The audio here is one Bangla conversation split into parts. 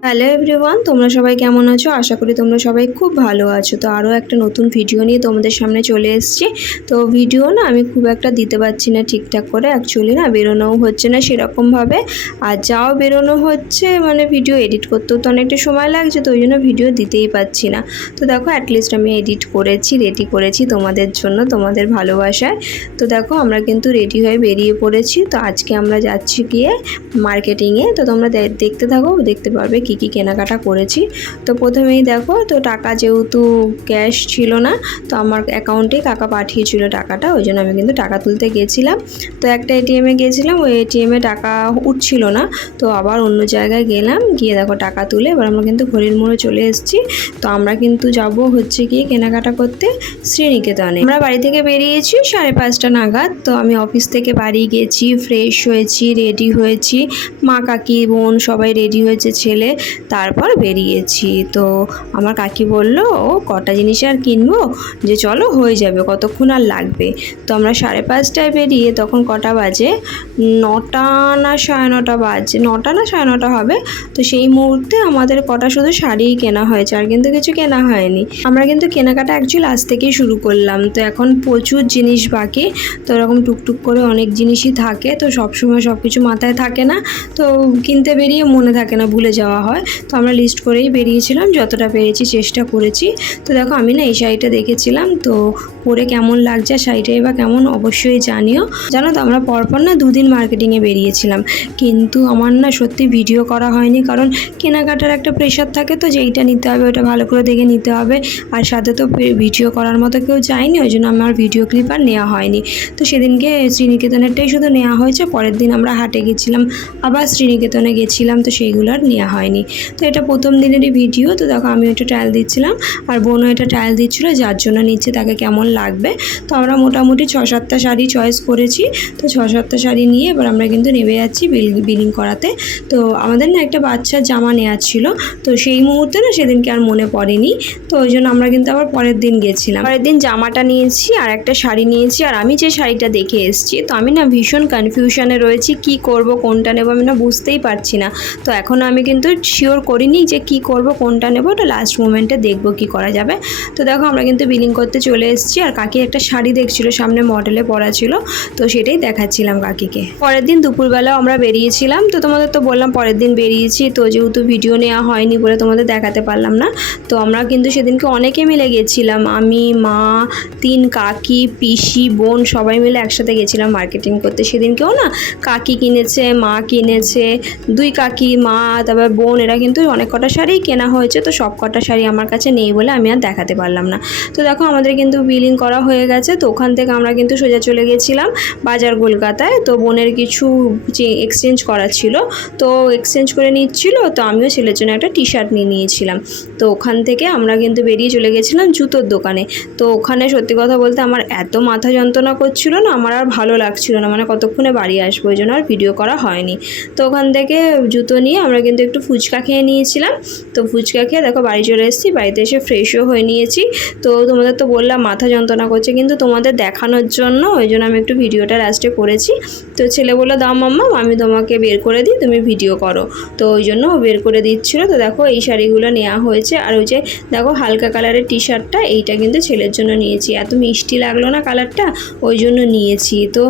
হ্যালো এভরিওয়ান, তোমরা সবাই কেমন আছো? আশা করি তোমরা সবাই খুব ভালো আছো। তো আরও একটা নতুন ভিডিও নিয়ে তোমাদের সামনে চলে এসেছি। তো ভিডিও না আমি খুব একটা দিতে পারছি না ঠিকঠাক করে, অ্যাকচুয়ালি না বেরোনোও হচ্ছে না সেরকমভাবে, আর যাও বেরোনো হচ্ছে মানে ভিডিও এডিট করতেও তো অনেকটা সময় লাগছে, তো ওই জন্য ভিডিও দিতেই পারছি না। তো দেখো অ্যাটলিস্ট আমি এডিট করেছি, রেডি করেছি তোমাদের জন্য, তোমাদের ভালোবাসায়। তো দেখো আমরা কিন্তু রেডি হয়ে বেরিয়ে পড়েছি। তো আজকে আমরা যাচ্ছি গিয়ে মার্কেটিংয়ে। তো তোমরা দেখতে থাকো, দেখতে পারবে কি কি কেনাকাটা করেছি। তো প্রথমেই দেখো, তো টাকা যেহেতু ক্যাশ ছিল না, তো আমার অ্যাকাউন্টে কাকা পাঠিয়েছিল টাকাটা, ওই জন্য আমি কিন্তু টাকা তুলতে গেছিলাম। তো একটা এটিএমে গেছিলাম, ওই এটিএমে টাকা উঠছিল না, তো আবার অন্য জায়গায় গেলাম, গিয়ে দেখো টাকা তুলে এবার আমরা কিন্তু ঘড়ির মোড়ে চলে এসেছি। তো আমরা কিন্তু যাব হচ্ছে গিয়ে কেনাকাটা করতে শ্রীনিকেতনে। আমরা বাড়ি থেকে বেরিয়েছি 5:30 নাগাদ। তো আমি অফিস থেকে বাড়ি গেছি, ফ্রেশ হয়েছি, রেডি হয়েছি, মা কাকি বোন সবাই রেডি হয়েছে, ছেলে, তারপর বেরিয়েছি। তো আমার কাকি বলল, ও কটা জিনিস আর কিনবো, যে চলো হয়ে যাবে, কতক্ষণ আর লাগবে। তো আমরা 5:30টায় বেরিয়ে তখন কটা বাজে, 9টা না 9:30 বাজে, 9টা না 9:30 হবে। তো সেই মুহূর্তে আমাদের কটা শুধু শাড়িই কেনা হয়েছে, আর কিন্তু কিছু কেনা হয়নি। আমরা কিন্তু কেনাকাটা অ্যাকচুয়ালি আজ থেকেই শুরু করলাম। তো এখন প্রচুর জিনিস বাকি, তো এরকম টুকটুক করে অনেক জিনিসই থাকে, তো সবসময় সব কিছু মাথায় থাকে না, তো কিনতে বেরিয়ে মনে থাকে না, ভুলে যাওয়া হয়। তো আমরা লিস্ট করেই বেরিয়েছিলাম, যতটা পেরেছি চেষ্টা করেছি। তো দেখো আমি না এই শাড়িটা দেখেছিলাম, তো পরে কেমন লাগছে, শাড়িটা এবার কেমন অবশ্যই জানিও। জানো তো আমরা পরপর না 2 দিন মার্কেটিংয়ে বেরিয়েছিলাম, কিন্তু আমার না সত্যি ভিডিও করা হয়নি, কারণ কেনাকাটার একটা প্রেশার থাকে, তো যেইটা নিতে হবে ওটা ভালো করে দেখে নিতে হবে, আর সাথে তো ভিডিও করার মতো কেউ যায়নি, ওই জন্য আমার ভিডিও ক্লিপ আর নেওয়া হয়নি। তো সেদিনকে শ্রীনিকেতনেরটাই শুধু নেওয়া হয়েছে, পরের দিন আমরা হাটে গেছিলাম, আবার শ্রীনিকেতনে গেছিলাম, তো সেইগুলো আর নেওয়া হয়নি। তো এটা প্রথম দিনেরই ভিডিও। তো দেখো আমি ওটা ট্রায়াল দিচ্ছিলাম, আর বোনও এটা ট্রায়াল দিচ্ছিলো, যার জন্য নিচ্ছে তাকে কেমন লাগবে। তো আমরা মোটামুটি 6-7টা শাড়ি চয়েস করেছি। তো 6-7টা শাড়ি নিয়ে এবার আমরা কিন্তু নেমে যাচ্ছি বিলিং করাতে। তো আমাদের না একটা বাচ্চার জামা নেওয়ার ছিল, তো সেই মুহূর্তে না সেদিনকে আর মনে পড়েনি, তো ওই জন্য আমরা কিন্তু আবার পরের দিন গেছিলাম। পরের দিন জামাটা নিয়েছি আর একটা শাড়ি নিয়েছি, আর আমি যে শাড়িটা দেখে এসেছি, তো আমি না ভীষণ কনফিউশনে রয়েছি, কি করব কোনটা নেব আমি না বুঝতেই পারছি না। তো এখনও আমি কিন্তু শিওর করিনি যে কি করব, কোনটা নেব, ওটা লাস্ট মোমেন্টে দেখব কি করা যাবে। তো দেখো আমরা কিন্তু বিলিং করতে চলে এসেছি, আর কাকি একটা শাড়ি দেখছিল, সামনে মডেলে পরা ছিল, তো সেটাই দেখাচ্ছিলাম কাকিকে। পরের দিন দুপুরবেলাও আমরা বেরিয়েছিলাম, তো তোমাদের তো বললাম পরের দিন বেরিয়েছি, তো যেহেতু ভিডিও নেওয়া হয়নি বলে তোমাদের দেখাতে পারলাম না। তো আমরা কিন্তু সেদিনকে অনেকে মিলে গেছিলাম, আমি, মা, 3 কাকি, পিসি, বোন সবাই মিলে একসাথে গেছিলাম মার্কেটিং করতে। সেদিনকেও না কাকি কিনেছে, মা কিনেছে, 2 কাকি, মা, তারপর বোন, এরা কিন্তু অনেক কটা শাড়িই কেনা হয়েছে। তো সব কটা শাড়ি আমার কাছে নেই বলে আমি আর দেখাতে পারলাম না। তো দেখো আমাদের কিন্তু বিলিং করা হয়ে গেছে। তো ওখান থেকে আমরা কিন্তু সোজা চলে গেছিলাম বাজার কলকাতায়। তো বোনের কিছু এক্সচেঞ্জ করা ছিল, তো এক্সচেঞ্জ করে নিচ্ছিল, তো আমিও ছেলের জন্য একটা টি-শার্ট নিয়ে নিয়েছিলাম। তো ওখান থেকে আমরা কিন্তু বেরিয়ে চলে গেছিলাম জুতোর দোকানে। তো ওখানে সত্যি কথা বলতে আমার এত মাথা যন্ত্রণা করছিল না, আমার আর ভালো লাগছিল না, মানে কতক্ষণে বাড়ি আসবো, ওই জন্য আর ভিডিও করা হয়নি। তো ওখান থেকে জুতো নিয়ে আমরা কিন্তু একটু ফুচকা খেয়ে নিয়েছিলাম। তো ফুচকা খেয়ে দেখো বাড়ি চলে এসেছি, বাড়িতে এসে ফ্রেশও হয়ে নিয়েছি। তো তোমাদের তো বললাম মাথা যন্ত্রণা করছে, কিন্তু তোমাদের দেখানোর জন্য ওই জন্য আমি একটু ভিডিওটা লাস্টে করেছি। তো ছেলে বললো, দাও মাম্মা আমি তোমাকে বের করে দিই, তুমি ভিডিও করো। তো ওই জন্য ও বের করে দিচ্ছিলো। তো দেখো এই শাড়িগুলো নেওয়া হয়েছে, আর ওই যে দেখো হালকা কালারের টি-শার্টটা, এইটা কিন্তু ছেলের জন্য নিয়েছি, এত মিষ্টি লাগলো না কালারটা, ওই জন্য নিয়েছি। তো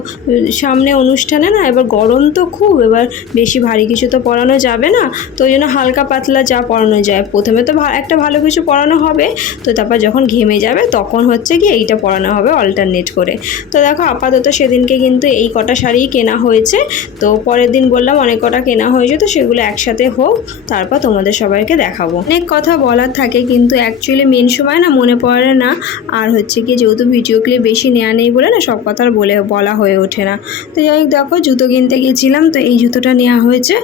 সামনে অনুষ্ঠানে না, এবার গরম তো খুব, এবার বেশি ভারী কিছু তো পরানো যাবে না, তো ওই জন্য হালকা পাতলা যা পরানো যায়, প্রথমে তো একটা ভালো কিছু পরানো হবে, তো তারপর যখন ঘেমে যাবে তখন হচ্ছে কি এইটা পরানো হবে অল্টারনেট করে। তো দেখো আপাতত সেদিনকে কিন্তু এই কটা শাড়িই কেনা হয়েছে। তো পরের দিন বললাম অনেক কটা কেনা হয়েছে, তো সেগুলো একসাথে হোক, তারপর তোমাদের সবাইকে দেখাবো। অনেক কথা বলার থাকে, কিন্তু অ্যাকচুয়ালি মেন সময় না মনে পড়ে না, আর হচ্ছে কি যেহেতু ভিডিও ক্লিপ বেশি নেওয়া নেই বলে না সব কথা বলা হয়ে ওঠে না। তো যাই হোক, দেখো জুতো কিনতে গেছিলাম, তো এই জুতোটা নেওয়া হয়েছে।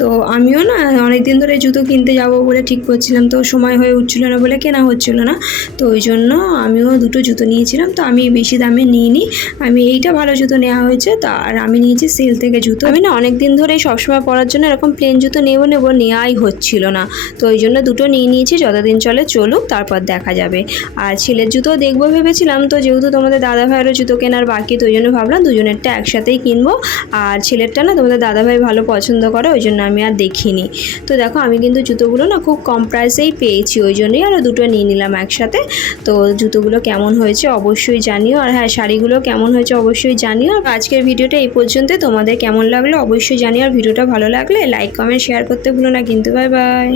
তো আমিও না অনেক দিন ধরে জুতো কিনতে যাব বলে ঠিক করছিলাম, তো সময় হয়ে উঠছিল না বলে কেনা হচ্ছিল না, তো ওই জন্য আমিও 2টো জুতো নিয়েছিলাম। তো আমি বেশি দামে নিইনি, আমি এইটা ভালো জুতো নেওয়া হয়েছে, তো আর আমি নিয়েছি সেল থেকে জুতো। আমি না অনেক দিন ধরেই সবসময় পরার জন্য এরকম প্লেন জুতো নেওয়াই হচ্ছিল না, তো ওই জন্য 2টো নিয়ে নিয়েছি, যতদিন চলে চলুক, তারপর দেখা যাবে। আর ছেলের জুতো দেখবো ভেবেছিলাম, তো যেহেতু তোমাদের দাদা ভাইয়েরও জুতো কেনার বাকি, তো ওই জন্য ভাবলাম দুজনেরটা একসাথেই কিনবো। আর ছেলেরটা না তোমাদের দাদাভাই ভালো পছন্দ করে, ওই জন্য আমি আর দেখিনি। তো দেখো আমি কিন্তু জুতোগুলো না খুব কম প্রাইসেই পেয়েছি, ওই জন্যই আরও দুটো নিয়ে নিলাম একসাথে। তো জুতোগুলো কেমন হয়েছে অবশ্যই জানিও, আর হ্যাঁ শাড়িগুলো কেমন হয়েছে অবশ্যই জানিও। আজকের ভিডিওটা এই পর্যন্ত, তোমাদের কেমন লাগলো অবশ্যই জানিও, আর ভিডিওটা ভালো লাগলে লাইক কমেন্ট শেয়ার করতে ভুলো না কিন্তু। Bye bye.